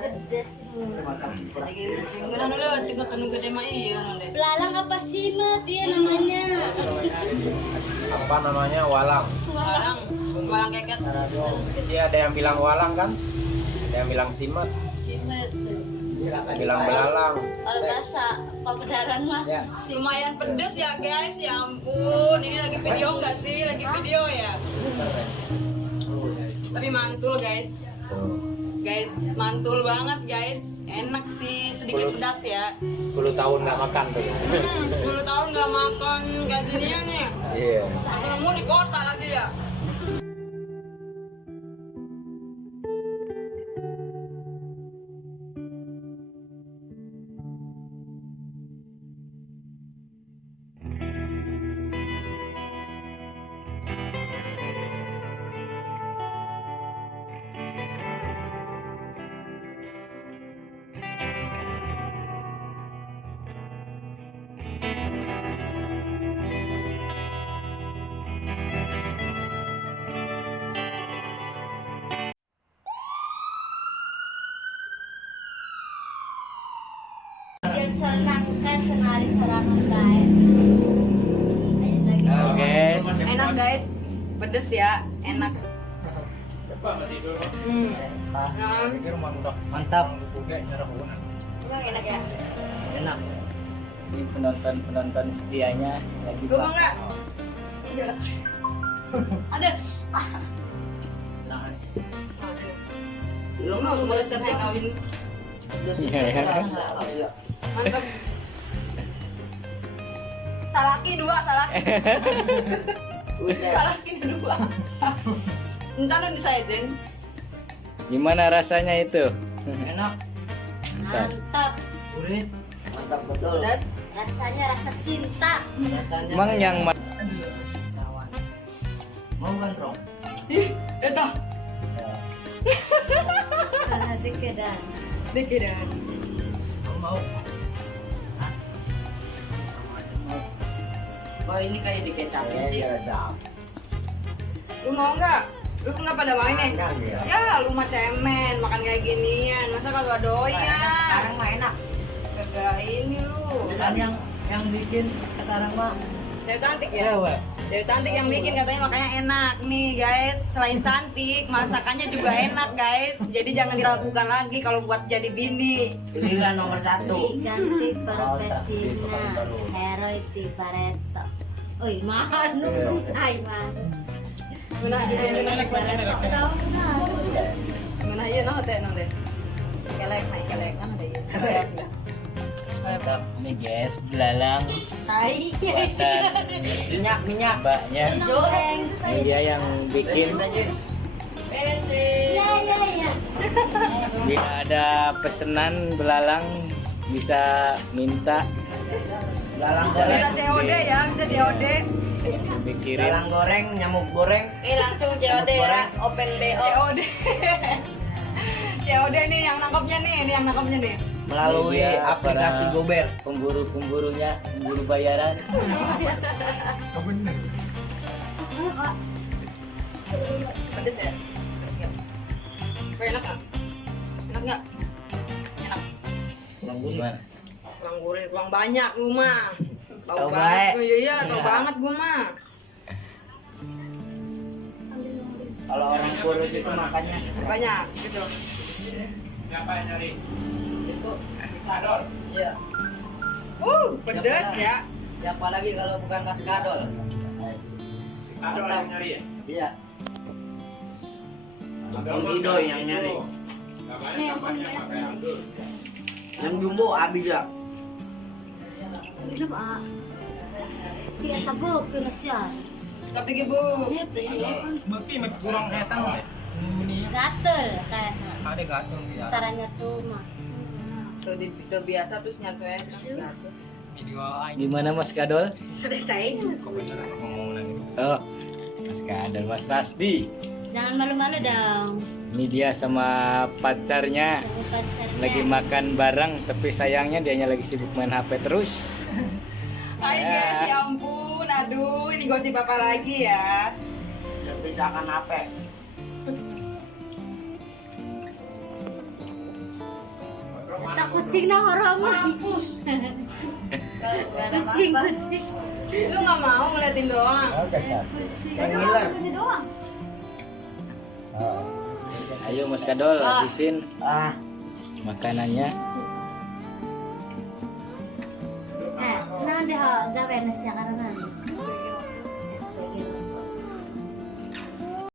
pedes. Enggak lewat tinggal tanu gede mah iya nole. Belalang apa simet dia namanya? Apa namanya? Walang. Walang keket. Iya, ada yang bilang walang kan? Ada yang bilang simet, Simet. bilang belalang. Kalau bahasa Pamedaran mah. Lumayan pedes ya guys, ya ampun. Ini lagi video enggak sih? Lagi video ya. Tapi mantul guys. Guys, mantul banget guys. Enak sih, sedikit pedas ya. 10 tahun nggak makan tuh. 10 tahun nggak makan kayak ginian nih. Iya. Masih nemu di kota lagi ya. Yang cernangkan senari serangan kain. Guys. Enak guys, pedes ya, enak. Mantap. Emang enak ya. Enak. Ini penonton setianya lagi Lu mau nggak? Ada. Lu mau meleset yang kawin? Mantap. Salaki 2, salaki. Salaki 2. Entar di saya Jen. Gimana rasanya itu? Enak. Mantap. Gurih. Mantap betul. Pedas. Rasanya rasa cinta. Emang yang Mau kan, Bro? Ih, eta. Dikit dah. Dikit ya. Mau. Oh ini kayak dikecapin sih. Iya, Lu mau nggak? Lu nggak pada main nih? Ya lu mah cemen makan kayak ginian. Masa kagak doyan? Sekarang mah enak. Kagak ini lu. Dan yang bikin sekarang mah Cewek cantik ya? cewek. Cewek cantik yang bikin katanya makanya enak nih guys. Selain cantik, masakannya juga enak guys. Jadi jangan diragukan lagi kalau buat jadi bini. Pilihan nomor 1. Ganti profesinya. Hero itu Pareto. Oi, manu. Ay, manu. Mana mana iya noh teh noh deh. Kelek naik kelek kan ada ya. mantap nih guys, belalang Tai. buatan Minyak. mbaknya. Goreng. Ini dia yang bikin. Bensin. Ya. Bila ada pesanan belalang bisa minta Belalang Bisa COD ya, bisa COD. dikirim. Belalang goreng, nyamuk goreng. Langsung COD ya, open BO. COD. COD nih yang nangkepnya nih, ini yang nangkepnya nih. Melalui Ini dia aplikasi para Gober. Pemburu-pemburunya, pemburu bayaran. Pedes ya? Enak nggak? Enak nggak? Enak. Gimana? Kurang gurih, kurang banyak lu mah. Tahu Tahu banget, baik. iya tahu banget gua mah. Kalau orang kurus itu makannya Banyak gitu. siapa yang nyari? Itu. Kadol. Iya. Pedes ya. Siapa lagi kalau bukan Mas Kadol? Kadol yang nyari ya? Iya. Bang Ido yang nyari. Yang jumbo habis ya. Kenapa? Iya, tabuk kena siya. Tapi ibu. Bagi kurang etang. Gatel kayak Ada gatung ya. taranya tuh mah. Tuh biasa terus nyatu ya. Nyatu. Video Gimana Mas Kadol? Ada tai. ngomong lagi. Oh, Mas Kadol, Mas Rasdi. Jangan malu-malu dong. Ini dia sama pacarnya Sama pacarnya. lagi makan bareng, tapi sayangnya dianya lagi sibuk main HP terus. Hai guys, ya ampun. Aduh, ini gosip apa lagi ya? Bisa kan apa? Tak kucing na marami. Kucing. Lu nggak mau ngeliatin doang. Kucing doang. Ayo Mas Kadol, habisin makanannya. Nah deh gawe nasi karena